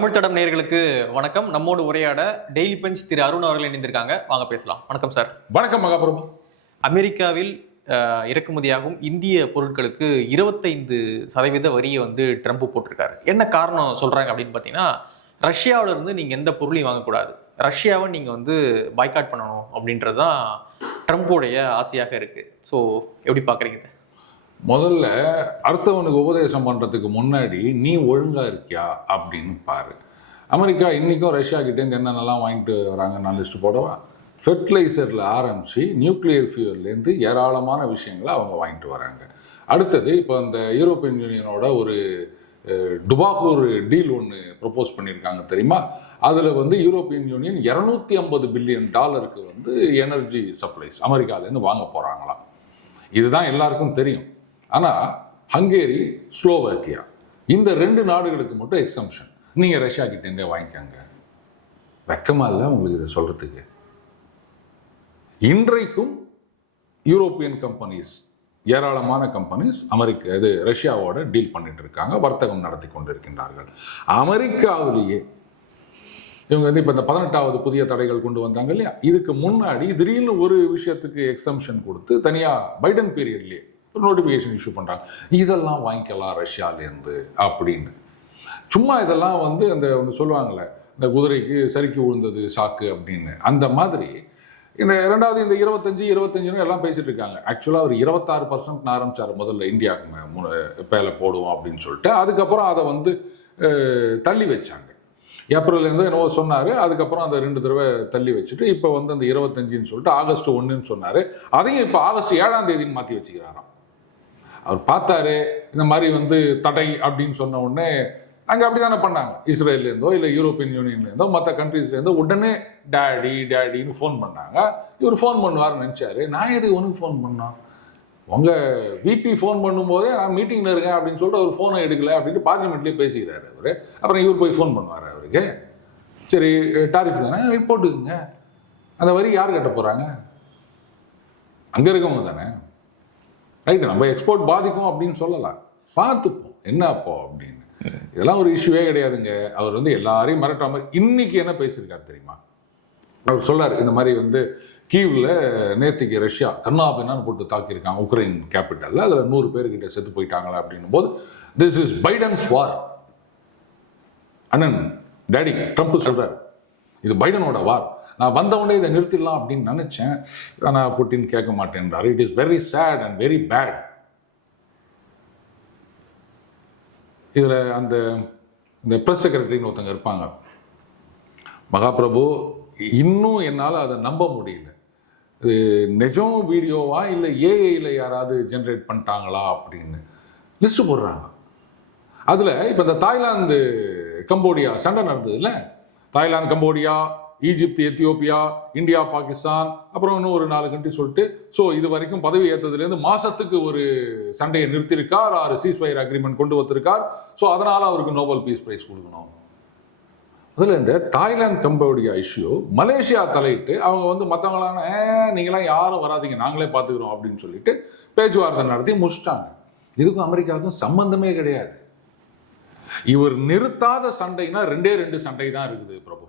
தமிழ் தடம் நேயர்களுக்கு வணக்கம். நம்மோடு உரையாட டெய்லி பஞ்ச் திரு அருண் அவர்கள் இணைந்திருக்காங்க. வாங்க பேசலாம். வணக்கம் சார். வணக்கம் மகாபிரபு. அமெரிக்காவில் இறக்குமதியாகும் இந்திய பொருட்களுக்கு 25% வரியை ட்ரம்ப் போட்டிருக்காரு. என்ன காரணம் சொல்றாங்க அப்படின்னு பார்த்தீங்கன்னா, ரஷ்யாவில இருந்து நீங்க எந்த பொருளையும் வாங்கக்கூடாது, ரஷ்யாவை நீங்க பாய்காட் பண்ணணும் அப்படின்றது தான் ட்ரம்ப்போடைய ஆசையாக இருக்கு. ஸோ எப்படி பாக்குறீங்க? முதல்ல அடுத்தவனுக்கு உபதேசம் பண்ணுறதுக்கு முன்னாடி நீ ஒழுங்காக இருக்கியா அப்படின்னு பாரு. அமெரிக்கா இன்றைக்கும் ரஷ்யா கிட்டேருந்து என்னென்னலாம் வாங்கிட்டு வராங்க நான் லிஸ்ட்டு போடவா? ஃபெர்டிலைசரில் ஆரம்பித்து நியூக்ளியர் ஃபியூவல்லேருந்து ஏராளமான விஷயங்களை அவங்க வாங்கிட்டு வராங்க. அடுத்தது இப்போ அந்த யூரோப்பியன் யூனியனோட ஒரு டுபாகூர் டீல் ஒன்று ப்ரப்போஸ் பண்ணியிருக்காங்க தெரியுமா? அதில் European Union $250 billion energy supplies அமெரிக்காவிலேருந்து வாங்க போகிறாங்களாம். இதுதான் எல்லாருக்கும் தெரியும். ஆனால் ஹங்கேரி, ஸ்லோவாக்கியா இந்த 2 நாடுகளுக்கு மட்டும் எக்ஸம்ஷன். நீங்கள் ரஷ்யா கிட்டேருந்தே வாங்கிக்கோங்க. வெக்கமா இல்லை உங்களுக்கு இதை சொல்கிறதுக்கு? இன்றைக்கும் யூரோப்பியன் கம்பெனிஸ், ஏராளமான கம்பெனிஸ் ரஷ்யாவோட டீல் பண்ணிட்டு இருக்காங்க, வர்த்தகம் நடத்தி கொண்டு இருக்கின்றார்கள். அமெரிக்காவிலேயே இவங்க இப்போ இந்த 18வது புதிய தடைகள் கொண்டு வந்தாங்க இல்லையா? இதுக்கு முன்னாடி திடீர்னு ஒரு விஷயத்துக்கு எக்ஸம்ஷன் கொடுத்து தனியாக பைடன் பீரியட்லேயே ஒரு நோட்டிஃபிகேஷன் இஷ்யூ பண்ணுறாங்க, இதெல்லாம் வாங்கிக்கலாம் ரஷ்யாலேருந்து அப்படின்னு. சும்மா இதெல்லாம் அந்த ஒன்று சொல்லுவாங்கள்ல, இந்த குதிரைக்கு சறுக்கி விழுந்தது சாக்கு அப்படின்னு. அந்த மாதிரி இந்த ரெண்டாவது இந்த 25 எல்லாம் பேசிட்டு இருக்காங்க. ஆக்சுவலாக ஒரு 26% ஆரம்பிச்சார் முதல்ல இந்தியாவுக்கு பேலை போடுவோம் அப்படின்னு சொல்லிட்டு. அதுக்கப்புறம் அதை தள்ளி வச்சாங்க. ஏப்ரல்லேருந்து என்னவோ சொன்னார். அதுக்கப்புறம் அந்த 2 தடவை தள்ளி வச்சுட்டு இப்போ அந்த 25ன்னு சொல்லிட்டு ஆகஸ்ட் 1ன்னு சொன்னார். அதையும் இப்போ ஆகஸ்ட் 7ஆம் தேதின்னு மாற்றி வச்சுக்கிறாராம். அவர் பார்த்தாரு இந்த மாதிரி தடை அப்படின்னு சொன்ன உடனே அங்கே அப்படி தானே பண்ணாங்க. இஸ்ரேல்லேருந்தோ இல்லை யூரோப்பியன் யூனியன்லேருந்தோ மற்ற கண்ட்ரீஸ்லேருந்தோ உடனே டேடின்னு ஃபோன் பண்ணாங்க. இவர் ஃபோன் பண்ணுவார்னு நினச்சாரு. நான் எதுக்கு உனக்கு ஃபோன் பண்ணோம்? உங்கள் விபி ஃபோன் பண்ணும்போதே நான் மீட்டிங்கில் இருக்கேன் அப்படின்னு சொல்லிட்டு அவர் ஃபோனை எடுக்கலை அப்படின்னு பார்லிமெண்ட்லேயே பேசிக்கிறாரு அவர். அப்புறம் இவர் போய் ஃபோன் பண்ணுவார் அவருக்கு. சரி, டாரிஃப் தானே போட்டுக்குங்க. அந்த வரி யார் கட்ட போகிறாங்க? அங்கே இருக்கவங்க தானே. ரைட்டு, நம்ம எக்ஸ்போர்ட் பாதிக்கும் அப்படின்னு சொல்லலாம், பார்த்துப்போம் என்ன அப்போ அப்படின்னு. இதெல்லாம் ஒரு இஷ்யூவே கிடையாதுங்க. அவர் எல்லாரையும் மிரட்டாம இன்னைக்கு என்ன பேசியிருக்காரு தெரியுமா? அவர் சொல்லார், இந்த மாதிரி கீவ்ல நேற்றுக்கு ரஷ்யா கண்ணாபின்னான்னு போட்டு தாக்கியிருக்காங்க உக்ரைன் கேபிட்டலில். அதில் 100 பேர்கிட்ட செத்து போயிட்டாங்களா அப்படின்னும் போது, திஸ் இஸ் பைடன்ஸ் வார். அண்ணன் டேடி ட்ரம்ப் சொல்றாரு, இது பைடனோட வார். நான் வந்தவொடனே இதை நிறுத்திடலாம் அப்படின்னு நினைச்சேன், ஆனால் புட்டின் கேட்க மாட்டேன்றாரு. It is very sad and very bad. இதில் இந்த ப்ரெஸ் செக்ரட்டரின்னு ஒருத்தங்க இருப்பாங்க, மகாபிரபு. இன்னும் என்னால் அதை நம்ப முடியல. இது நிஜம் வீடியோவா இல்லை ஏஐயில் யாராவது ஜென்ரேட் பண்ணிட்டாங்களா அப்படின்னு லிஸ்ட் போடுறாங்க. அதில் இப்போ இந்த தாய்லாந்து கம்போடியா சண்டை நடந்தது இல்லை? Thailand, Cambodia, Egypt, Ethiopia, India, Pakistan, அப்புறம் இன்னும் ஒரு 4 கண்ட்ரி சொல்லிட்டு, ஸோ இது வரைக்கும் பதவி ஏற்றதுலேருந்து மாசத்துக்கு ஒரு சண்டையை நிறுத்தியிருக்கார், 6 சீஸ்ஃபயர் அக்ரிமெண்ட் கொண்டு வந்திருக்கார். ஸோ அதனால் அவருக்கு நோபல் பீஸ் பிரைஸ் கொடுக்கணும். அதில் இந்த தாய்லாந்து கம்போடியா இஷ்யூ மலேசியா தலையிட்டு அவங்க மற்றவங்களான நீங்களாம் யாரும் வராதிங்க, நாங்களே பார்த்துக்கிறோம் அப்படின்னு சொல்லிட்டு பேச்சுவார்த்தை நடத்தி முடிச்சிட்டாங்க. இதுக்கும் அமெரிக்காவுக்கும் சம்பந்தமே கிடையாது. இவர் நிறுத்தாத சண்டைனா 2 சண்டை தான் இருக்குது பிரபு.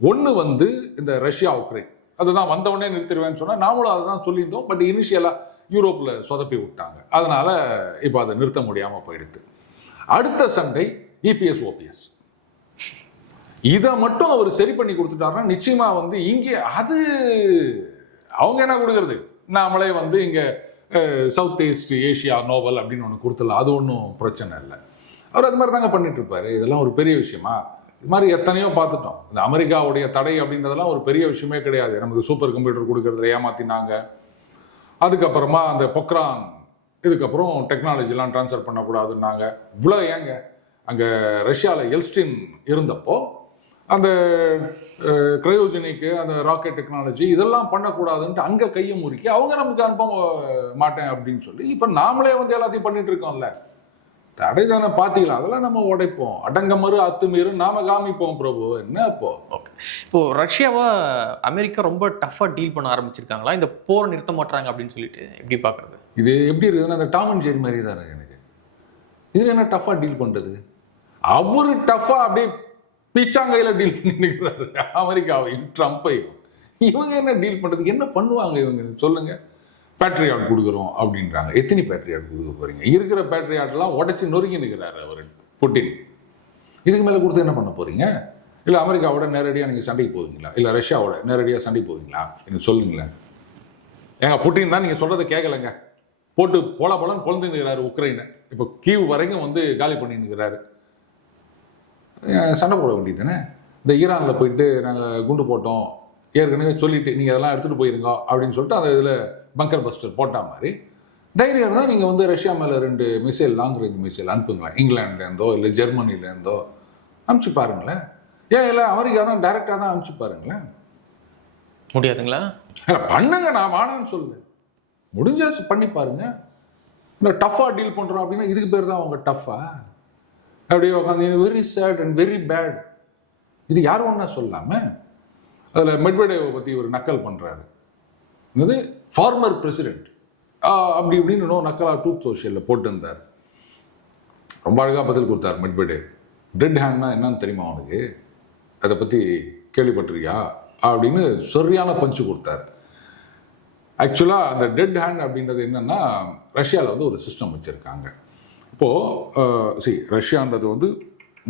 ஒன்று இந்த ரஷ்யா உக்ரைன், அதுதான் வந்தவொடனே நிறுத்திடுவேன்னு சொன்னால் நாமளும் அதை தான் சொல்லியிருந்தோம். பட் இனிஷியலாக யூரோப்பில் சொதப்பி விட்டாங்க. அதனால இப்போ அதை நிறுத்த முடியாமல் போயிடுது. அடுத்த சண்டை இபிஎஸ் ஓபிஎஸ். இதை மட்டும் அவர் சரி பண்ணி கொடுத்துட்டாருன்னா நிச்சயமா இங்கே அது அவங்க என்ன கொடுக்கறது, நாமளே இங்கே சவுத் ஈஸ்ட் ஏஷியா நோபல் அப்படின்னு ஒன்று கொடுத்துடலாம், அது ஒன்றும் பிரச்சனை இல்லை. அவர் அது மாதிரி தாங்க பண்ணிட்டு இருப்பாரு. இதெல்லாம் ஒரு பெரிய விஷயமா? இது மாதிரி எத்தனையோ பார்த்துட்டோம். இந்த அமெரிக்காவுடைய தடை அப்படின்றதெல்லாம் ஒரு பெரிய விஷயமே கிடையாது. நமக்கு சூப்பர் கம்ப்யூட்டர் கொடுக்கறதுல ஏமாத்தினாங்க. அதுக்கப்புறமா அந்த பொக்ரான், இதுக்கப்புறம் டெக்னாலஜிலாம் ட்ரான்ஸ்ஃபர் பண்ணக்கூடாதுன்னாங்க. இவ்வளோ ஏங்க அங்கே ரஷ்யாவில் எல்ஸ்டின் இருந்தப்போ அந்த கிரையோஜெனிக்கு அந்த ராக்கெட் டெக்னாலஜி இதெல்லாம் பண்ணக்கூடாதுன்ட்டு அங்கே கையை முறுக்கி அவங்க நமக்கு அனுப்ப மாட்டேன் அப்படின்னு சொல்லி இப்போ நாமளே எல்லாத்தையும் பண்ணிட்டு இருக்கோம்ல. தடை தானே பார்த்தீங்களா? அதெல்லாம் நம்ம உடைப்போம், அடங்கமறு அத்துமீறு நாம காமிப்போம் பிரபு. என்ன இப்போ ரஷ்யாவா அமெரிக்கா ரொம்ப டஃபா டீல் பண்ண ஆரம்பிச்சிருக்காங்களா? இந்த போர் நிறுத்த மாட்டாங்க அப்படின்னு சொல்லிட்டு எப்படி பார்க்கறது? இது எப்படி இருக்குதுன்னா அந்த டாம் அண்ட் ஜெரி மாதிரி தானே எனக்கு. இது என்ன டஃபா டீல் பண்றது? அவரு டஃபா அப்படியே பிச்சாங்கையில் டீல் பண்ணிக்கிறாரு அமெரிக்காவையும் ட்ரம்ப்பையும். இவங்க என்ன டீல் பண்ணுறதுக்கு என்ன பண்ணுவாங்க இவங்க சொல்லுங்க? பேட்ரியாட் கொடுக்குறோம் அப்படின்றாங்க. எத்தனை பேட்ரியாட் கொடுக்க போறீங்க? இருக்கிற பேட்ரியாட்லாம் உடச்சி நொறுங்கி நிற்கிறாரு அவர் புட்டின். இதுக்கு மேலே கொடுத்து என்ன பண்ண போறீங்க? இல்லை அமெரிக்காவோட நேரடியாக நீங்கள் சண்டைக்கு போவீங்களா? இல்லை ரஷ்யாவோட நேரடியாக சண்டைக்கு போவீங்களா? எனக்கு சொல்லுங்களேன். ஏங்க புட்டின் தான் நீங்கள் சொல்கிறத கேட்கலைங்க, போட்டு போலன்னு குழந்தைங்கிறாரு உக்ரைனை. இப்போ கீவ் வரைக்கும் வந்து காலி பண்ணின்னுக்கிறாரு. சண்டை போட வேண்டியது தானே? இந்த ஈரானில் போயிட்டு நாங்கள் குண்டு போட்டோம் ஏற்கனவே சொல்லிட்டு நீங்கள் அதெல்லாம் எடுத்துகிட்டு போயிருங்க அப்படின்னு சொல்லிட்டு அந்த இதில் பங்கர் பஸ்டர் போட்டா மாதிரி தைரியம் இருந்தால் நீங்கள் வந்து ரஷ்யா மேலே 2 மிசைல் லாங் ரேஞ்ச் மிசைல் அனுப்புங்களேன். இங்கிலாந்துலேருந்தோ இல்லை ஜெர்மனிலேருந்தோ அனுப்பிச்சு பாருங்களேன். ஏன் இல்லை அமெரிக்கா தான் டைரெக்டாக தான் அனுப்பிச்சு பாருங்களேன். முடியாதுங்களா? பண்ணுங்க, நான் வானான்னு சொல்லுவேன். முடிஞ்சாச்சு பண்ணி பாருங்க. இல்லை டஃப்பாக டீல் பண்ணுறோம் அப்படின்னா இதுக்கு பேர் தான் அவங்க டஃப்பா? அப்படியே உட்காந்து very sad and very bad. இது யார் ஒன்றா சொல்லாமல் அதில் மெட்வெடேவை பற்றி ஒரு நக்கல் பண்ணுறாரு. என்னது ஃபார்மர் பிரசிடென்ட் அப்படி இப்படின்னு இன்னும் நக்கலாக ட்ரூத் சோஷியலில் போட்டுருந்தார். ரொம்ப அழகாக பதில் கொடுத்தார் மெட்வெடேவ். டெட் ஹேண்ட்னா என்னன்னு தெரியுமா அவனுக்கு? அதை பற்றி கேள்விப்பட்டிருக்கியா அப்படின்னு சரியான பஞ்சு கொடுத்தார். ஆக்சுவலாக அந்த டெட் ஹேண்ட் அப்படின்றது என்னென்னா ரஷ்யாவில் வந்து ஒரு சிஸ்டம் வச்சுருக்காங்க. இப்போது ரஷ்யான்றது வந்து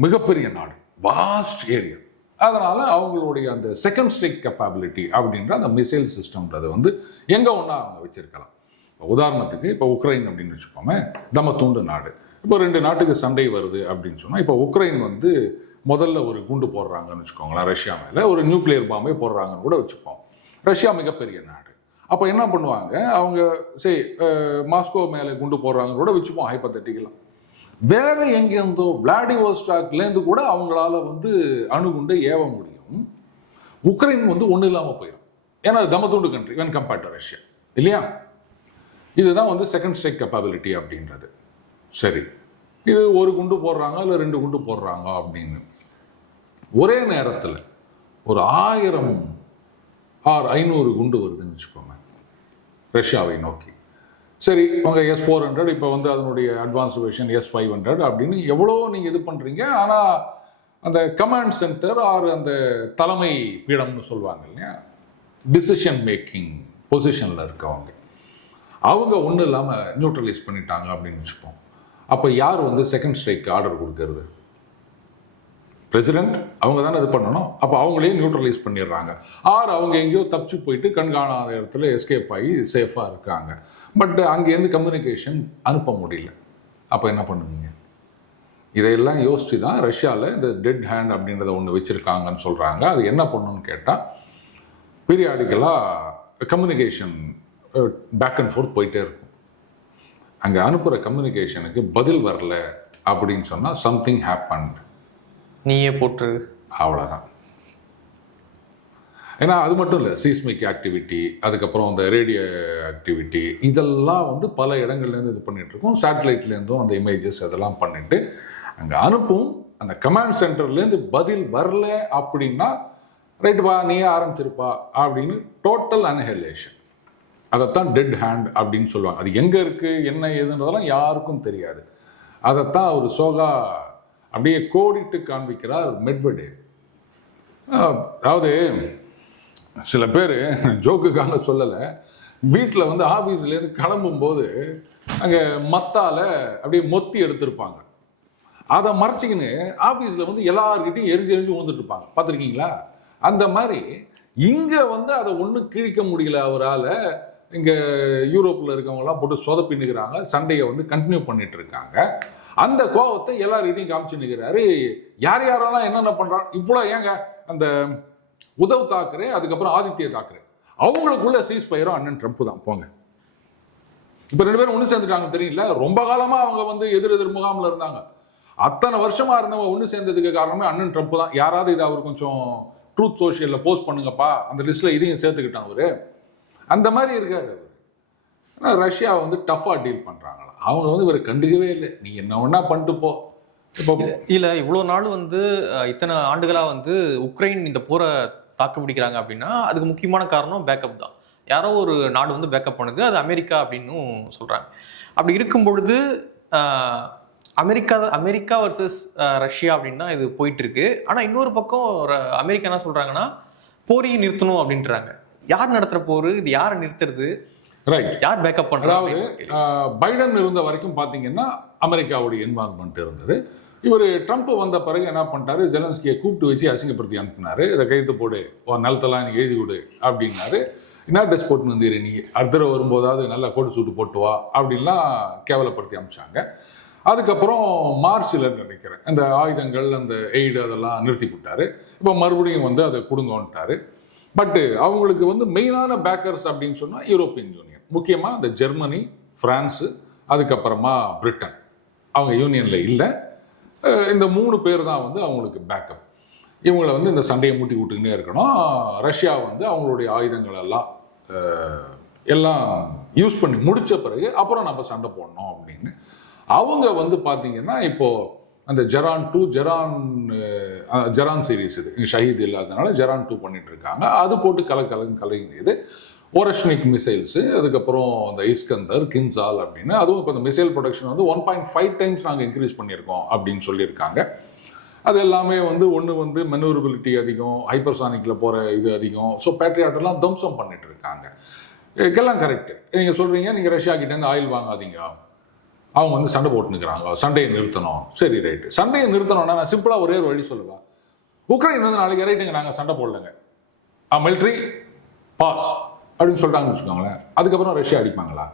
மிகப்பெரிய நாடு, வாஸ்ட் ஏரியா. அதனால் அவங்களுடைய அந்த செகண்ட் ஸ்ட்ரைக் கெப்பாபிலிட்டி அப்படின்ற அந்த மிசைல் சிஸ்டம்ன்றது வந்து எங்கே ஒன்றா அவங்க வச்சுருக்கலாம். உதாரணத்துக்கு இப்போ உக்ரைன் அப்படின்னு வச்சுக்கோமே, தமத்தூண்டு நாடு. இப்போ 2 நாட்டுக்கு சண்டை வருது அப்படின்னு சொன்னால், இப்போ உக்ரைன் வந்து முதல்ல ஒரு குண்டு போடுறாங்கன்னு வச்சுக்கோங்களேன் ரஷ்யா மேலே, ஒரு நியூக்ளியர் பாம்பே போடுறாங்கன்னு கூட வச்சுப்போம். ரஷ்யா மிகப்பெரிய நாடு. அப்போ என்ன பண்ணுவாங்க அவங்க, மாஸ்கோ மேலே குண்டு போடுறாங்கன்னு கூட வச்சுப்போம் ஹைப்போதெட்டிக்கலாக. வேற எங்கேருந்தோ விளாடிவோஸ்டாக்லேருந்து கூட அவங்களால வந்து அணுகுண்டை ஏவ முடியும். உக்ரைன் வந்து ஒன்றும் இல்லாமல் போயிடும். ஏன்னா தமத்தூண்டு country when compared to Russia, இல்லையா? இதுதான் வந்து செகண்ட் ஸ்ட்ரைக் கேப்பபிலிட்டி அப்படின்றது. சரி, இது ஒரு குண்டு போடுறாங்க இல்லை 2 குண்டு போடுறாங்க அப்படின்னு ஒரே நேரத்தில் ஒரு 1000 or 500 குண்டு வருதுன்னு வச்சுக்கோங்க ரஷ்யாவை நோக்கி. சரி, உங்கள் S-400 இப்போ வந்து அதனுடைய அட்வான்ஸ் வெர்ஷன் S-500 அப்படின்னு எவ்வளோ நீங்கள் இது பண்ணுறீங்க. ஆனால் அந்த கமாண்ட் சென்டர் ஆர் அந்த தலைமை பீடம்னு சொல்லுவாங்க இல்லையா, டிசிஷன் மேக்கிங் பொசிஷனில் இருக்கவங்க, அவங்க ஒன்றும் இல்லாமல் நியூட்ரலைஸ் பண்ணிட்டாங்க அப்படின்னு வச்சுப்போம். அப்போ யார் வந்து செகண்ட் ஸ்ட்ரைக்கு ஆர்டர் கொடுக்கறது? பிரசிடென்ட். அவங்க தானே இது பண்ணணும். அப்போ அவங்களே நியூட்ரலைஸ் பண்ணிடுறாங்க. ஆர் அவங்க எங்கேயோ தப்பிச்சு போயிட்டு கண்காணாத இடத்துல எஸ்கேப் ஆகி சேஃபாக இருக்காங்க. பட் அங்கேருந்து கம்யூனிகேஷன் அனுப்ப முடியல. அப்போ என்ன பண்ணுவீங்க? இதையெல்லாம் யோசிச்சு தான் ரஷ்யாவில் இந்த டெட் ஹேண்ட் அப்படின்றத ஒன்று வச்சுருக்காங்கன்னு சொல்கிறாங்க. அது என்ன பண்ணணும்னு கேட்டால், பீரியாடிக்கலாக கம்யூனிகேஷன் பேக் அண்ட் ஃபோர்த் போயிட்டே இருக்கும். அங்கே அனுப்புகிற கம்யூனிகேஷனுக்கு பதில் வரல அப்படின்னு சொன்னால் சம்திங் ஹேப்பன்ட், நீயே போட்டு அவ்வளோதான். ஏன்னா அது மட்டும் இல்லை, சீஸ்மிக் ஆக்டிவிட்டி, அதுக்கப்புறம் அந்த ரேடியோ ஆக்டிவிட்டி, இதெல்லாம் வந்து பல இடங்கள்லேருந்து இது பண்ணிகிட்டு இருக்கோம். சேட்டலைட்லேருந்தும் அந்த இமேஜஸ் அதெல்லாம் பண்ணிட்டு அங்கே அனுப்பும். அந்த கமாண்ட் சென்டர்லேருந்து பதில் வரல அப்படின்னா ரைட்டுப்பா நீயே ஆரம்பிச்சிருப்பா அப்படின்னு டோட்டல் அனஹிலேஷன். அதைத்தான் டெட் ஹேண்ட் அப்படின்னு சொல்லுவாங்க. அது எங்கே இருக்குது என்ன ஏதுன்றதெல்லாம் யாருக்கும் தெரியாது. அதைத்தான் ஒரு சோகா அப்படியே கோடிட்டு காண்பிக்கிறார் மெட்வெடேவ். அதாவது சில பேர் ஜோக்குக்காக சொல்லலை, வீட்டில் வந்து ஆஃபீஸ்லேருந்து கிளம்பும்போது அங்கே மத்தால அப்படியே மொத்தி எடுத்திருப்பாங்க. அதை மறைச்சிக்கின்னு ஆஃபீஸில் வந்து எல்லார்கிட்டையும் எரிஞ்சு ஊந்துட்டு இருப்பாங்க, பார்த்துருக்கீங்களா? அந்த மாதிரி இங்கே வந்து அதை ஒன்றும் கிழிக்க முடியல அவரால். இங்கே யூரோப்பில் இருக்கவங்கலாம் போட்டு சொதப்பின்னுக்கிறாங்க, சண்டையை வந்து கண்டினியூ பண்ணிட்டு இருக்காங்க. அந்த கோபத்தை எல்லார்கிட்டையும் காமிச்சு நிற்கிறாரு. யார் யாரெல்லாம் என்னென்ன பண்ணுறாங்க இவ்வளோ. ஏங்க அந்த உத்தவ் தாக்கரே, அதுக்கப்புறம் ஆதித்ய தாக்கரே, அவங்களுக்குள்ள சீஸ் ஃபயரும் அண்ணன் ட்ரம்ப் தான். போங்க, இப்போ 2 பேரும் ஒன்று சேர்ந்துட்டாங்க தெரியல. ரொம்ப காலமாக அவங்க வந்து எதிர் முகாமில் இருந்தாங்க. அத்தனை வருஷமா இருந்தவங்க ஒன்று சேர்ந்ததுக்கு காரணமே அண்ணன் ட்ரம்ப் தான். யாராவது இதை அவர் கொஞ்சம் ட்ரூத் சோஷியலில் போஸ்ட் பண்ணுங்கப்பா, அந்த லிஸ்ட்டில் இதையும் சேர்த்துக்கிட்டான் அவரு. அந்த மாதிரி இருக்காரு அவர். ஆனால் ரஷ்யா வந்து டஃப்பாக டீல் பண்ணுறாங்களா, அவங்க வந்து இவரை கண்டுக்கவே இல்லை. நீ என்ன ஒன்றா பண்ணிட்டு போ. இப்போ இல்லை, இவ்வளோ நாள் வந்து இத்தனை ஆண்டுகளாக வந்து உக்ரைன் இந்த போரை தாக்கு பிடிக்கிறாங்க அப்படின்னா அதுக்கு முக்கியமான காரணம் பேக்கப் தான். யாரோ ஒரு நாடு வந்து பேக்கப் பண்ணுது, அது அமெரிக்கா அப்படின்னு சொல்கிறாங்க. அப்படி இருக்கும் பொழுது அமெரிக்கா வர்சஸ் ரஷ்யா அப்படின்னா இது போயிட்டு இருக்கு. ஆனா இன்னொரு பக்கம் அமெரிக்கா என்ன சொல்றாங்கன்னா போரையை நிறுத்தணும் அப்படின்றாங்க. யார் நடத்துற போரு? இது யாரை நிறுத்துறது? ரைட். யார் பேக்கப் பண்றாங்க? அதாவது பைடன் இருந்த வரைக்கும் பாத்தீங்கன்னா அமெரிக்காவுடைய என்வால்மெண்ட் இருந்தது. இவர் ட்ரம்ப் வந்த பிறகு என்ன பண்ணிட்டாரு, ஜெலன்ஸ்கியை கூப்பிட்டு வச்சு அசிங்கப்படுத்தி அனுப்பினாரு. இதை கைத்து போடு, நிலத்தெல்லாம் நீ எழுதி விடு அப்படின்னாரு. என்ன ட்ரெஸ் போட்டு வந்தீரு நீ, அடுத்த வரும்போதாவது நல்லா கோட்டு சூட்டு போட்டு வா அப்படின்லாம் கேவலப்படுத்தி அனுப்பிச்சாங்க. அதுக்கப்புறம் மார்ச்சில் நினைக்கிறேன் அந்த ஆயுதங்கள் அந்த எய்டு அதெல்லாம் நிறுத்தி விட்டாரு. இப்போ மறுபடியும் வந்து அதை கொடுங்கன்ட்டாரு. பட்டு அவங்களுக்கு வந்து மெயினான பேக்கர்ஸ் அப்படின்னு சொன்னால் யூரோப்பியன் யூனியன், முக்கியமாக இந்த ஜெர்மனி, பிரான்ஸு, அதுக்கப்புறமா பிரிட்டன். அவங்க யூனியனில் இல்லை. இந்த 3 பேர் தான் வந்து அவங்களுக்கு பேக்கப். இவங்களை வந்து இந்த சண்டையை மூட்டி விட்டுக்கினே இருக்கணும். ரஷ்யா வந்து அவங்களுடைய ஆயுதங்கள் எல்லாம் யூஸ் பண்ணி முடித்த பிறகு அப்புறம் நம்ம சண்டை போடணும் அப்படின்னு அவங்க வந்து பார்த்தீங்கன்னா இப்போது அந்த ஜெரான் சீரீஸ் இது ஷஹீத் இல்லாததுனால ஜெரான் 2 பண்ணிட்டு இருக்காங்க. அது போட்டு கலங்கியது. ஓரஷ்னிக் மிசைல்ஸு, அதுக்கப்புறம் அந்த இஸ்கந்தர், கின்சால் அப்படின்னு அதுவும் இப்போ இந்த மிசைல் ப்ரொடக்ஷன் வந்து 1.5 டைம்ஸ் நாங்கள் இன்க்ரீஸ் பண்ணியிருக்கோம் அப்படின்னு சொல்லியிருக்காங்க. அது எல்லாமே வந்து ஒன்று வந்து மெனூரபிலிட்டி அதிகம், ஹைப்பர்சானிக்கில் போகிற இது அதிகம். ஸோ பேட்ரியாட்டெல்லாம் தம்சம் பண்ணிட்டு இருக்காங்க. எல்லாம் கரெக்டு. நீங்கள் சொல்கிறீங்க நீங்கள் ரஷ்யா கிட்டேருந்து ஆயில் வாங்காதீங்க, அவங்க வந்து சண்டை போட்டுனுக்கிறாங்க, சண்டையை நிறுத்தணும். சரி ரைட்டு, சண்டையை நிறுத்தணும்னா நான் சிம்பிளாக ஒரே ஒரு வழி சொல்லுவேன். உக்ரைன் வந்து நாளைக்கு ரைட்டுங்க நாங்கள் சண்டை போடலைங்க, மிலிட்ரி பாஸ் அப்படின்னு சொல்லிட்டாங்கன்னு வச்சுக்கோங்களேன். அதுக்கப்புறம் ரஷ்யா அடிப்பாங்களா?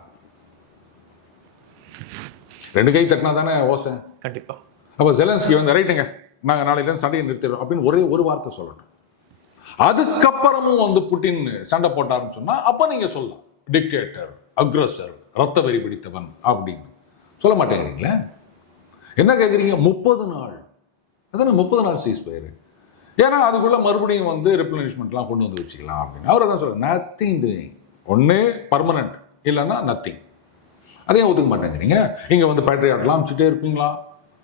2 கை தட்டினா தானே ஓசை. கண்டிப்பா. அப்போ ஜெலன்ஸ்கி வந்து ரைட்டுங்க நாங்கள் நாளையிலேருந்து சண்டையை நிறுத்திடுறோம் அப்படின்னு ஒரே ஒரு வார்த்தை சொல்லணும். அதுக்கப்புறமும் வந்து புட்டின் சண்டை போட்டாருன்னு சொன்னால் அப்போ நீங்கள் சொல்லலாம் டிக்டேட்டர், அக்ரஸர், ரத்த வெறி பிடித்தவன் அப்படின்னு. சொல்ல மாட்டேங்கிறீங்களே. என்ன கேட்குறீங்க? 30 நாள், அதானே 30 நாள் சீஸ் ஃபயர். ஏன்னா அதுக்குள்ளே மறுபடியும் வந்து ரெப்ளனிஷ்மெண்ட்லாம் கொண்டு வந்து வச்சுக்கலாம் அப்படின்னு அவர் தான் சொல்கிறார். நத்திங் டூயிங், ஒன்று பர்மனெண்ட் இல்லைன்னா நத்திங். அதையும் ஒத்துக்க மாட்டேங்கிறீங்க. இங்கே வந்து பேட்ரியாட்லாம் அனுப்பிச்சிட்டே இருப்பீங்களா?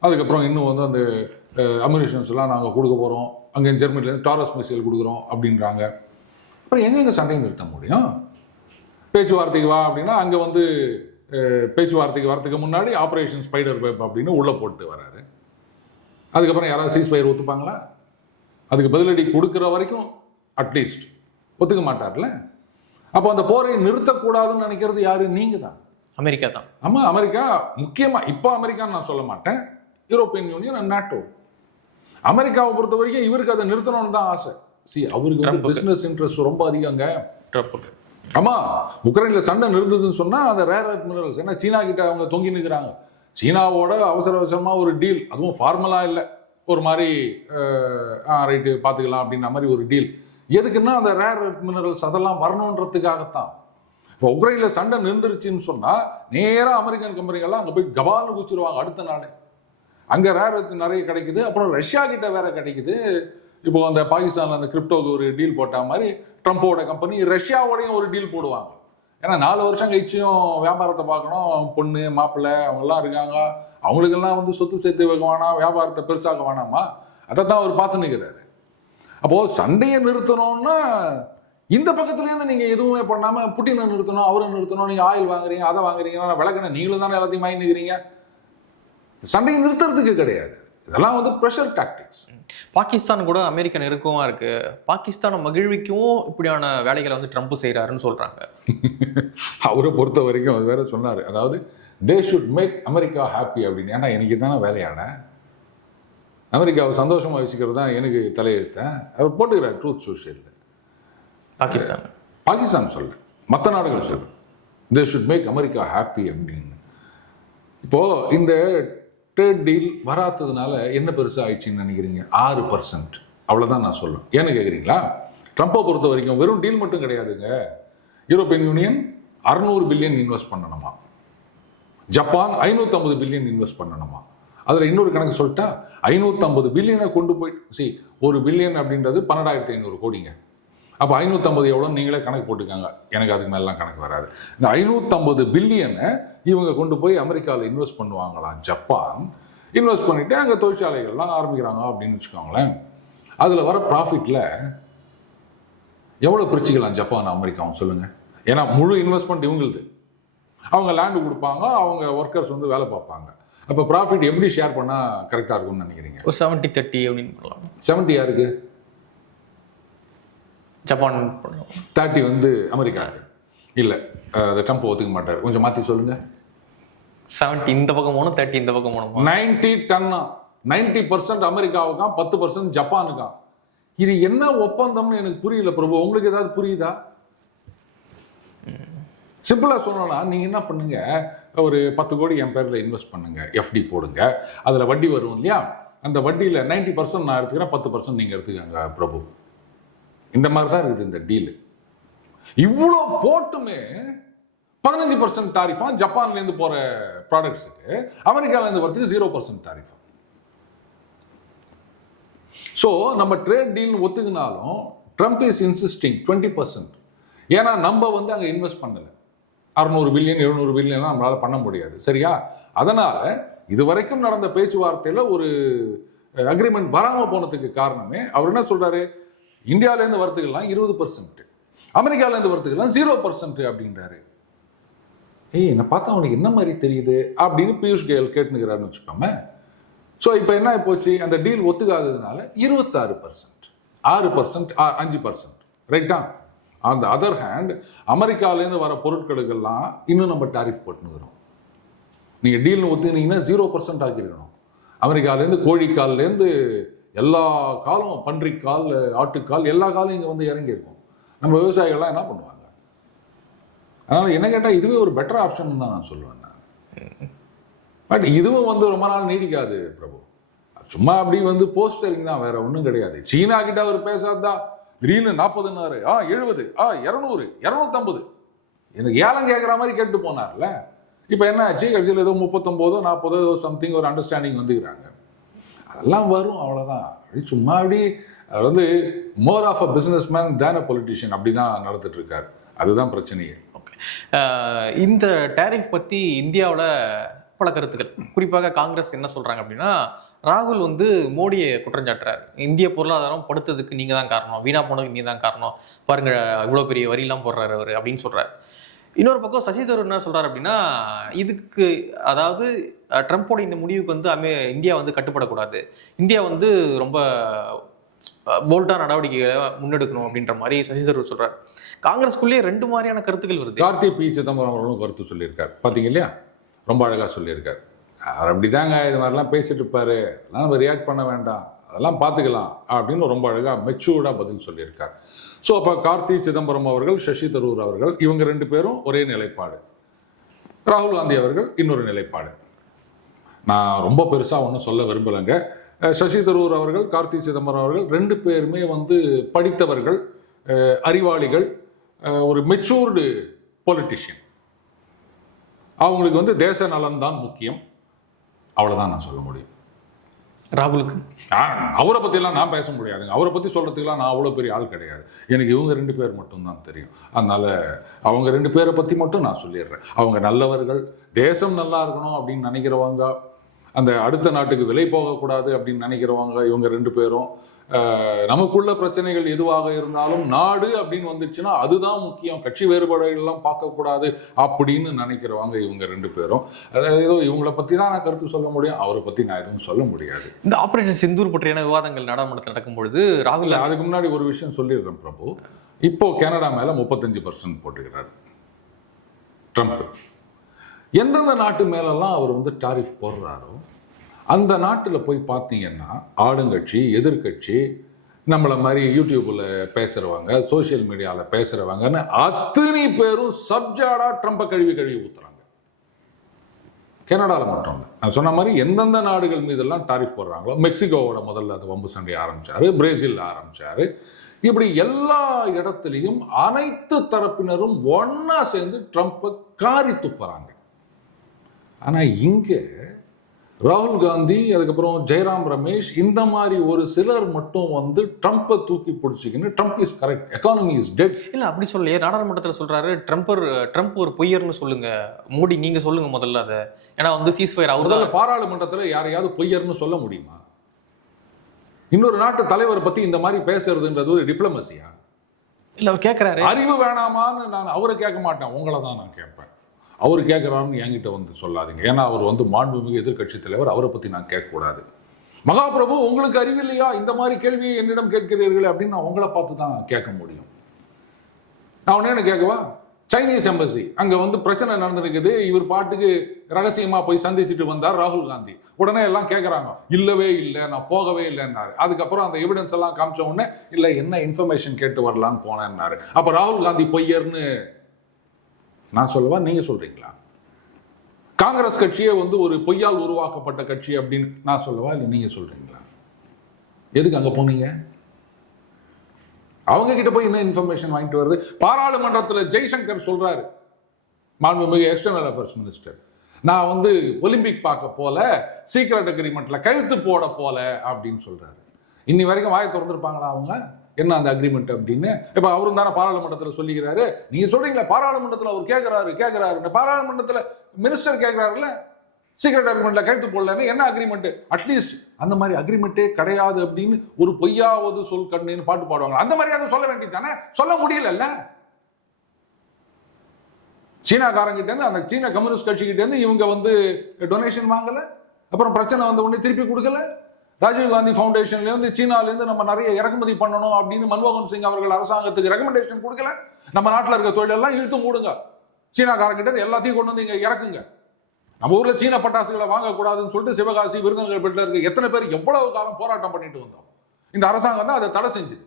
அதுக்கப்புறம் இன்னும் வந்து அந்த அம்யூனிஷன்ஸ் எல்லாம் நாங்கள் கொடுக்க போகிறோம், அங்கே ஜெர்மனிலேருந்து டாரஸ் மிசைல் கொடுக்குறோம் அப்படின்றாங்க. அப்புறம் எங்கே சண்டையை நிறுத்த முடியும்? பேச்சுவார்த்தைக்கு வா அப்படின்னா அங்கே வந்து பேச்சுவார்த்தைக்கு வரதுக்கு முன்னாடி ஆப்ரேஷன் ஸ்பைடர் வெப் அப்படின்னு உள்ளே போட்டு வராரு. அதுக்கப்புறம் யாராவது சீஸ் ஃபயர் ஒத்துப்பாங்களா? அதுக்கு பதிலடி கொடுக்குற வரைக்கும் அட்லீஸ்ட் ஒத்துக்க மாட்டார்ல. அப்போ அந்த போரை நிறுத்தக்கூடாதுன்னு நினைக்கிறது யாரு? நீங்க தான், அமெரிக்கா தான். ஆமாம், அமெரிக்கா முக்கியமாக. இப்போ அமெரிக்கான்னு நான் சொல்ல மாட்டேன், யூரோப்பியன் யூனியன் அண்ட் நாட்டோ. அமெரிக்காவை பொறுத்த வரைக்கும் இவருக்கு அதை நிறுத்தணும்னு தான் ஆசை. அவருக்கு வந்து பிஸ்னஸ் இன்ட்ரெஸ்ட் ரொம்ப அதிகங்க. ஆமாம், உக்ரைனில் சண்டை நிறுந்ததுன்னு சொன்னால் அந்த ரேர் எர்த் மினரல்ஸ், ஏன்னா சீனா கிட்ட அவங்க தொங்கி நிற்கிறாங்க. சீனாவோட அவசரமாக ஒரு டீல், அதுவும் ஃபார்மலாக இல்லை, ஒரு மாதிரி ரைட்டு பார்த்துக்கலாம் அப்படின்ற மாதிரி ஒரு டீல். எதுக்குன்னா அந்த ரேர் எர்த் மினரல்ஸ் அதெல்லாம் வரணுன்றதுக்காகத்தான். இப்போ உக்ரைனில் சண்டை நின்றுருச்சுன்னு சொன்னால் நேராக அமெரிக்கன் கம்பெனிகள்லாம் அங்கே போய் கபால்னு குச்சிருவாங்க அடுத்த நாளே. அங்கே ரேர் எர்த் நிறைய கிடைக்குது, அப்புறம் ரஷ்யா கிட்ட வேற கிடைக்குது. இப்போ அந்த பாகிஸ்தானில் அந்த கிரிப்டோக்கு ஒரு டீல் போட்ட மாதிரி ட்ரம்ப்போட கம்பெனி ரஷ்யாவோடையும் ஒரு டீல் போடுவாங்க. ஏன்னா 4 வருஷம் கழிச்சியும் வியாபாரத்தை பார்க்கணும், பொண்ணு மாப்பிள்ளை அவங்கெல்லாம் இருக்காங்க, அவங்களுக்கெல்லாம் வந்து சொத்து சேர்த்து வைக்க வேணாம், வியாபாரத்தை பெருசாக்க வேணாமா, அதை தான் அவர் பார்த்து நிற்கிறாரு. அப்போது சண்டையை நிறுத்தணும்னா இந்த பக்கத்துலேருந்து நீங்கள் எதுவுமே பண்ணாமல் புட்டினை நிறுத்தணும், அவரை நிறுத்தணும், நீங்கள் ஆயில் வாங்குறீங்க, அதை வாங்குறீங்கன்னா விளக்கணும், நீங்களும் தானே எல்லாத்தையும் வாங்கி நிற்கிறீங்க. சண்டையை நிறுத்துறதுக்கு கிடையாது, இதெல்லாம் வந்து ப்ரெஷர் டாக்டிக்ஸ். பாகிஸ்தான் கூட அமெரிக்கா நெருக்கமா இருக்கு, பாகிஸ்தானை மகிழ்விக்கவும் இப்படியான வேலைகளை வந்து ட்ரம்ப் செய்யறாருன்னு சொல்றாங்க. அவரை பொறுத்த வரைக்கும் அது வேற சொன்னாரு, அதாவது they should make America happy அப்படின்னு. ஏன்னா எனக்கு தானே வேலையான அமெரிக்காவை சந்தோஷமா வச்சுக்கிறது தான் எனக்கு தலையெழுத்தேன். அவர் போட்டுக்கிறார் ட்ரூத் சோஷியல்ல. பாகிஸ்தான் சொல்ல, மற்ற நாடுகள் சொல்ல, they should make America happy அப்படின்னு. இப்போ இந்த ட்ரேட் டீல் வராததுனால என்ன பெருசாக ஆயிடுச்சுன்னு நினைக்கிறீங்க? 6%, அவ்வளோதான் நான் சொல்லுவேன். ஏன்னு கேட்குறீங்களா? ட்ரம்ப்பை பொறுத்த வரைக்கும் வெறும் டீல் மட்டும் கிடையாதுங்க. யூரோப்பியன் யூனியன் 600 பில்லியன் இன்வெஸ்ட் பண்ணணுமா, ஜப்பான் 550 பில்லியன் இன்வெஸ்ட் பண்ணணுமா. அதில் இன்னொரு கணக்கு சொல்லிட்டா 550 பில்லியனை கொண்டு போய் ஒரு பில்லியன் அப்படின்றது 12,500 கோடிங்க. அப்போ 550 எவ்வளோன்னு நீங்களே கணக்கு போட்டுக்காங்க, எனக்கு அதுக்கு மேலாம் கணக்கு வராது. இந்த 550 பில்லியனை இவங்க கொண்டு போய் அமெரிக்காவில் இன்வெஸ்ட் பண்ணுவாங்களாம். ஜப்பான் இன்வெஸ்ட் பண்ணிவிட்டு அங்கே தொழிற்சாலைகள்லாம் ஆரம்பிக்கிறாங்க அப்படின்னு வச்சுக்கோங்களேன். அதில் வர ப்ராஃபிட்டில் எவ்வளோ பிரிச்சுக்கலாம் ஜப்பான் அமெரிக்காவும் சொல்லுங்கள். ஏன்னா முழு இன்வெஸ்ட்மெண்ட் இவங்களுது, அவங்க லேண்டு கொடுப்பாங்க, அவங்க ஒர்க்கர்ஸ் வந்து வேலை பார்ப்பாங்க. அப்போ ப்ராஃபிட் எப்படி ஷேர் பண்ணால் கரெக்டாக இருக்கும்னு நினைக்கிறீங்க? ஒரு 70-30 அப்படின்னு சொல்லலாம். 70 யாருக்கு? ஜப்பான் பண்ணலாம். 30 வந்து அமெரிக்காவுக்கு. இல்லை, அதை ட்ரம்ப் ஒத்துக்க மாட்டார். கொஞ்சம் மாற்றி சொல்லுங்க. 70 இந்த பக்கம் போகணும், 30 இந்த பக்கம் போகணும். 90 டன்னா 90% அமெரிக்காவுக்காம், 10% ஜப்பானுக்காம். இது என்ன ஒப்பந்தம்னு எனக்கு புரியல பிரபு. உங்களுக்கு ஏதாவது புரியுதா? சிம்பிளா சொல்லணும்னா நீங்க என்ன பண்ணுங்க, ஒரு 10 கோடி என் பேர்ல இன்வெஸ்ட் பண்ணுங்க, எஃப்டி போடுங்க, அதுல வட்டி வரும் இல்லையா, அந்த வட்டியில 90% நான் எடுத்துக்கிறேன், 10% நீங்க எடுத்துக்கங்க பிரபு. இந்த மாதிரி தான் இருக்குது இந்த டீல். இவ்வளோ போட்டுமே 15% டாரிஃபா ஜப்பான்ல இருந்து போற ப்ராடக்ட்ஸுக்கு, அமெரிக்கால இருந்து வரதுக்கு 0% டாரிஃபா. ஸோ நம்ம ட்ரேட் டீல் ஒத்துக்கினாலும் ட்ரம்ப் இஸ் இன்சிஸ்டிங் 20%. ஏன்னா நம்ம வந்து அங்கே இன்வெஸ்ட் பண்ணல. 600 பில்லியன் 700 பில்லியன் நம்மளால பண்ண முடியாது, சரியா? அதனால இதுவரைக்கும் நடந்த பேச்சுவார்த்தையில் ஒரு அக்ரிமெண்ட் வராமல் போனதுக்கு காரணமே அவர் என்ன சொல்றாரு, இந்தியாவிலேருந்து வரத்துக்கெல்லாம் 20%, அமெரிக்காவிலேருந்து வரத்துக்கெல்லாம் 0% அப்படின்றாரு. என்ன பார்த்தா அவனுக்கு என்ன மாதிரி தெரியுது அப்படின்னு பியூஷ் கோயல் கேட்டுனுக்கிறாருன்னு வச்சுக்கோமே. ஸோ இப்போ என்ன போச்சு, அந்த டீல் ஒத்துக்காததுனால 26%, 6%, 5%, ரைட்டா? அந்த அதர் ஹேண்ட் அமெரிக்காவிலேருந்து வர பொருட்களுக்கெல்லாம் இன்னும் நம்ம டாரிஃப் போட்டுனுக்கிறோம். நீங்கள் டீல்னு ஒத்துக்கினீங்கன்னா 0% ஆக்கிருக்கணும். அமெரிக்காவிலேருந்து கோழிக்கால்லேருந்து எல்லா காலும், பன்றிக்கால், ஆட்டுக்கால், எல்லா காலும் இங்கே வந்து இறங்கியிருக்கும். நம்ம விவசாயிகள்லாம் என்ன பண்ணுவாங்க? அதனால் என்ன கேட்டால் இதுவே ஒரு பெட்டர் ஆப்ஷன் தான் நான் சொல்லுவேன். பட் இதுவும் வந்து ரொம்ப நாள் நீடிக்காது பிரபு. சும்மா அப்படி வந்து போஸ்டரிங் தான், வேற ஒன்றும் கிடையாது. சீனா கிட்ட அவர் பேசாதான் திடீர்னு 40, 70, 200, 250 எனக்கு ஏலம் கேட்குற மாதிரி கேட்டு போனார்ல. இப்போ என்ன ஆச்சு, கடைசியில் ஏதோ 39, 40 ஏதோ சம்திங் ஒரு அண்டர்ஸ்டாண்டிங் வந்துக்கிறாங்க. அதெல்லாம் வரும், அவ்வளோதான். சும்மா அப்படி அவர் வந்து more of a businessman than a politician, அப்படி தான் நடந்துட்டு இருக்காரு. அதுதான் பிரச்சனையே. ஓகே, இந்த டேரிஃப் பற்றி இந்தியாவில் பல கருத்துக்கள், குறிப்பாக காங்கிரஸ் என்ன சொல்றாங்க அப்படின்னா, ராகுல் வந்து மோடியை குற்றஞ்சாட்டுறாரு. இந்திய பொருளாதாரம் படுத்ததுக்கு நீங்க தான் காரணம், வீணா போனதுக்கு நீங்க தான் காரணம், பாருங்க இவ்வளவு பெரிய வரியெல்லாம் போடுறாரு அவரு அப்படின்னு சொல்றாரு. இன்னொரு பக்கம் சசி தரூர் என்ன சொல்றாரு அப்படின்னா, இதுக்கு அதாவது ட்ரம்ப்போட இந்த முடிவுக்கு வந்து இந்தியா வந்து கட்டுப்படக்கூடாது, இந்தியா வந்து ரொம்ப போல்டா நடவடிக்கைகளை முன்னெடுக்கணும் அப்படின்ற மாதிரி சசி தரூர் சொல்றாரு. காங்கிரஸ்குள்ளேயே 2 மாதிரியான கருத்துக்கள் வருது. கார்த்தி பி சிதம்பரம் அவர்களும் கருத்து சொல்லியிருக்காரு, பாத்தீங்க இல்லையா? ரொம்ப அழகாக சொல்லியிருக்காரு. அவர் அப்படிதாங்க இது மாதிரிலாம் பேசிட்டு இருப்பாரு, அதெல்லாம் நம்ம ரியாக்ட் பண்ண வேண்டாம், அதெல்லாம் பார்த்துக்கலாம் அப்படின்னு ரொம்ப அழகாக மெச்சூர்டாக பதில் சொல்லியிருக்கார். ஸோ அப்போ கார்த்தி சிதம்பரம் அவர்கள், சசி தரூர் அவர்கள், இவங்க 2 பேரும் ஒரே நிலைப்பாடு, ராகுல் காந்தி அவர்கள் இன்னொரு நிலைப்பாடு. நான் ரொம்ப பெருசாக ஒன்றும் சொல்ல விரும்பலைங்க. சசி தரூர் அவர்கள், கார்த்தி சிதம்பரம் அவர்கள் 2 பேருமே வந்து படித்தவர்கள், அறிவாளிகள், ஒரு மெச்சூர்டு பொலிட்டிஷியன். அவங்களுக்கு வந்து தேச நலன் தான் முக்கியம், அவ்வளோதான் நான் சொல்ல முடியும். ராகுலுக்கு அவரை பற்றியெல்லாம் நான் பேச முடியாதுங்க. அவரை பற்றி சொல்கிறதுக்கெல்லாம் நான் அவ்வளோ பெரிய ஆள் கிடையாது. எனக்கு இவங்க 2 பேர் மட்டும்தான் தெரியும். அதனால் அவங்க 2 பேரை பற்றி மட்டும் நான் சொல்லிடுறேன். அவங்க நல்லவர்கள், தேசம் நல்லா இருக்கணும் அப்படின்னு நினைக்கிறவங்க, அந்த அடுத்த நாட்டுக்கு விலை போகக்கூடாது அப்படின்னு நினைக்கிறவங்க இவங்க 2 பேரும். நமக்குள்ள பிரச்சனைகள் எதுவாக இருந்தாலும் நாடு அப்படின்னு வந்துச்சுன்னா அதுதான் முக்கியம், கட்சி வேறுபாடுகள்லாம் பார்க்கக்கூடாது அப்படின்னு நினைக்கிறவங்க இவங்க 2 பேரும். ஏதோ இவங்களை பற்றி தான் நான் கருத்து சொல்ல முடியும், அவரை பற்றி நான் எதுவும் சொல்ல முடியாது. இந்த ஆபரேஷன் சிந்தூர் பற்றியான விவாதங்கள் நாடாளுமன்றத்தில் நடக்கும்பொழுது ராகுல், அதுக்கு முன்னாடி ஒரு விஷயம் சொல்லிடுறேன் பிரபு. இப்போ கனடா மேலே 35% போட்டுக்கிறார் ட்ரம்ப். எந்தெந்த நாட்டு மேலெல்லாம் அவர் வந்து டாரிஃப் போடுறாரோ அந்த நாட்டில் போய் பார்த்தீங்கன்னா ஆளுங்கட்சி, எதிர்கட்சி, நம்மளை மாதிரி யூடியூப்பில் பேசுகிறவங்க, சோசியல் மீடியாவில் பேசுகிறவங்கன்னு அத்தனை பேரும் சப்ஜாடா ட்ரம்பை கழுவி ஊற்றுறாங்க. கனடாவில் மட்டும் இல்லை, நான் சொன்ன மாதிரி எந்தெந்த நாடுகள் மீதெல்லாம் டாரிஃப் போடுறாங்களோ, மெக்சிகோவோட முதல்ல அது வம்பு சண்டை ஆரம்பித்தார், பிரேசில் ஆரம்பித்தார், இப்படி எல்லா இடத்துலையும் அனைத்து தரப்பினரும் ஒன்றா சேர்ந்து ட்ரம்ப்பை காரி துப்புறாங்க. ஆனால் இங்கே ராகுல் காந்தி, அதுக்கப்புறம் ஜெயராம் ரமேஷ், இந்த மாதிரி ஒரு சிலர் மட்டும் வந்து ட்ரம்ப்பை தூக்கி பிடிச்சிக்கின்னு Trump is correct, economy is dead. இல்லை அப்படி சொல்லலையே, நாடாளுமன்றத்தில் சொல்றாரு ட்ரம்ப் ஒரு பொய்யர்னு சொல்லுங்க, மோடி நீங்க சொல்லுங்க முதல்ல அதை. ஏன்னா வந்து சீஸ்ஃபயர் அவர் தான். பாராளுமன்றத்தில் யாரையாவது பொய்யர்னு சொல்ல முடியுமா? இன்னொரு நாட்டு தலைவர் பத்தி இந்த மாதிரி பேசுறதுன்றது ஒரு டிப்ளமசியா? இல்லை அவர் கேட்குறாரு, அறிவு வேணாமான்னு நான் அவரை கேட்க மாட்டேன், உங்களை தான் நான் கேட்பேன். அவர் கேட்குறாருன்னு என்கிட்ட வந்து சொல்லாதீங்க. ஏன்னா அவர் வந்து மாண்புமிகு எதிர்க்கட்சி தலைவர், அவரை பற்றி நான் கேட்கக்கூடாது. மகாபிரபு உங்களுக்கு அறிவில்லையா இந்த மாதிரி கேள்வியை என்னிடம் கேட்கிறீர்களே அப்படின்னு நான் உங்களை பார்த்து தான் கேட்க முடியும். நான் உடனே கேட்கவா, சைனீஸ் எம்பசி அங்கே வந்து பிரச்சனை நடந்திருக்குது, இவர் பாட்டுக்கு ரகசியமாக போய் சந்திச்சுட்டு வந்தார் ராகுல் காந்தி. உடனே எல்லாம் கேட்குறாங்க, இல்லவே இல்லை, நான் போகவே இல்லைன்னாரு. அதுக்கப்புறம் அந்த எவிடன்ஸ் எல்லாம் காமிச்ச உடனே இல்லை, என்ன இன்ஃபர்மேஷன் கேட்டு வரலான்னு போனேன்னாரு. அப்போ ராகுல் காந்தி பொய்யர்னு நான் சொல்லவா, நீங்க சொல்றீங்களா? காங்கிரஸ் கட்சியே வந்து ஒரு பொய்யால் உருவாக்கப்பட்ட கட்சி அப்படின்னு நான் சொல்லவா, இல்லை நீங்க சொல்றீங்களா? எதுக்கு அங்க போனீங்க? அவங்க கிட்ட போய் என்ன இன்ஃபர்மேஷன் வாங்கிட்டு வருது? பாராளுமன்றத்தில் ஜெய்சங்கர் சொல்றாரு, மாண்புமிகு எக்ஸ்டர்னல் அஃபேர்ஸ் மினிஸ்டர், நான் வந்து ஒலிம்பிக் பார்க்க போல, சீக்ரெட் அக்ரிமெண்ட்ல கழுத்து போட போல அப்படின்னு சொல்றாரு. இன்னி வரைக்கும் வாயை திறந்துருப்பாங்களா அவங்க? என்ன அந்த அக்ரிமெண்ட் அப்படின்னு? இப்ப அவரும் தானே பாராளுமன்றத்தில் சொல்லிக்கிறாரு. நீங்க சொல்றீங்களா பாராளுமன்றத்தில் அவர் கேட்கிறாரு, பாராளுமன்றத்தில் மினிஸ்டர் கேட்கிறாருல்ல, சீக்ரெட் அக்ரிமெண்ட்ல கையெழுத்து போடலன்னு என்ன அக்ரிமெண்ட்? அட்லீஸ்ட் அந்த மாதிரி அக்ரிமெண்ட்டே கிடையாது அப்படின்னு ஒரு பொய்யாவது சொல் கண்ணுன்னு பாட்டு பாடுவாங்க. அந்த மாதிரியாவது சொல்ல வேண்டியது தானே? சொல்ல முடியல. சீனாக்காரங்கிட்ட இருந்து, அந்த சீன கம்யூனிஸ்ட் கட்சிக்கிட்ட இருந்து இவங்க வந்து டொனேஷன் வாங்கல, அப்புறம் பிரச்சனை வந்த உடனே திருப்பி கொடுக்கல. ராஜீவ்காந்தி ஃபவுண்டேஷன்ல இருந்து சீனால இருந்து நம்ம நிறைய இறக்குமதி பண்ணணும் அப்படின்னு மன்மோகன் சிங் அவர்கள் அரசாங்கத்துக்கு ரெக்கமெண்டேஷன் கொடுக்கல. நம்ம நாட்டில் இருக்க தொழிலெல்லாம் இழுத்து மூடுங்க, சீனாக்காரங்கிட்ட எல்லாத்தையும் கொண்டு வந்து இங்க இறக்குங்க, நம்ம ஊர்ல சீன பட்டாசுகளை வாங்கக்கூடாதுன்னு சொல்லிட்டு சிவகாசி விருதுநகர் பெட்டில் இருக்க எத்தனை பேர் எவ்வளவு காலம் போராட்டம் பண்ணிட்டு வந்தோம். இந்த அரசாங்கம் தான் அதை தடை செஞ்சுது.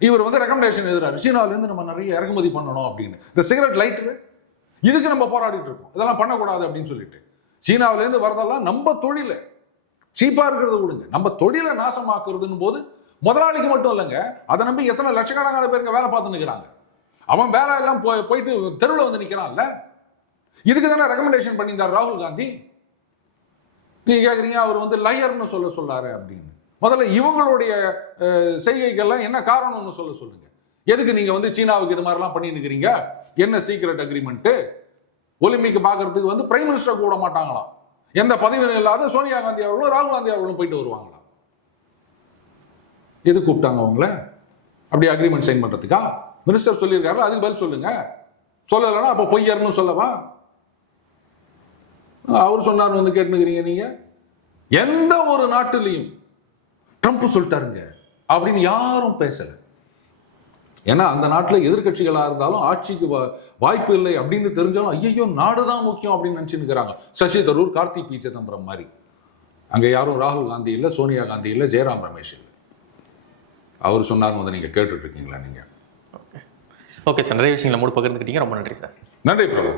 இவர் வந்து ரெக்கமெண்டேஷன் எழுதுறாரு, சீனால இருந்து நம்ம நிறைய இறக்குமதி பண்ணணும் அப்படின்னு. இந்த சிகரெட் லைட்டர் இதுக்கு நம்ம போராடிட்டு இருக்கோம், இதெல்லாம் பண்ணக்கூடாது அப்படின்னு சொல்லிட்டு. சீனாவில இருந்து வரதெல்லாம் நம்ம தொழில சீப்பா இருக்கிறத விடுங்க, நம்ம தொழிலை நாசமாக்குறதுன்னு போது முதலாளிக்கு மட்டும் இல்லைங்க, அதை நம்பி எத்தனை லட்சக்கணக்கான பேருக்கு வேலை பார்த்து நிற்கிறாங்க. அவன் வேலை எல்லாம் போயிட்டு தெருவில் வந்து நிற்கிறான்ல. இதுக்கு தானே ரெக்கமெண்டேஷன் பண்ணியிருந்தார் ராகுல் காந்தி. நீங்க கேட்குறீங்க அவர் வந்து லயர்னு சொல்லாரு அப்படின்னு. முதல்ல இவங்களுடைய செய்கைகள்லாம் என்ன காரணம்னு சொல்லுங்க. எதுக்கு நீங்க வந்து சீனாவுக்கு இது மாதிரிலாம் பண்ணி நிற்கிறீங்க? என்ன சீக்ரெட் அக்ரிமெண்ட்? ஒலிம்பிக் பார்க்கறதுக்கு வந்து பிரைம் மினிஸ்டர் கூட மாட்டாங்களாம், எந்த பதவியும் இல்லாத சோனியா காந்தி அவர்களும் ராகுல் காந்தி அவர்களும் போயிட்டு வருவாங்களாம். எது கூப்பிட்டாங்க அவங்கள? அப்படி அக்ரிமெண்ட் சைன் பண்றதுக்கா? மினிஸ்டர் சொல்லியிருக்காரு, அதுக்கு பதில் சொல்லுங்க. சொல்லலைன்னா அப்ப பொய்யர்னு சொல்லவா? அவர் சொன்னார் வந்து கேட்டுக்கிறீங்க நீங்க. எந்த ஒரு நாட்டிலையும் ட்ரம்ப் சொல்லிட்டாருங்க அப்படின்னு யாரும் பேசல. ஏன்னா அந்த நாட்டில் எதிர்கட்சிகளா இருந்தாலும் ஆட்சிக்கு வாய்ப்பு இல்லை அப்படின்னு தெரிஞ்சாலும் ஐயோ நாடுதான் முக்கியம் அப்படின்னு நினைச்சுக்கிறாங்க. சசி தரூர், கார்த்தி பி சிதம்பரம் மாதிரி. அங்க யாரும் ராகுல் காந்தி இல்லை, சோனியா காந்தி இல்லை, ஜெயராம் ரமேஷ் இல்லை. அவர் சொன்னார் வந்து நீங்க கேட்டுட்டு இருக்கீங்களா நீங்க? ஓகே சார், நிறைய விஷயங்களை மூடு பகிர்ந்துக்கிட்டீங்க, ரொம்ப நன்றி சார். நன்றி பிரபு.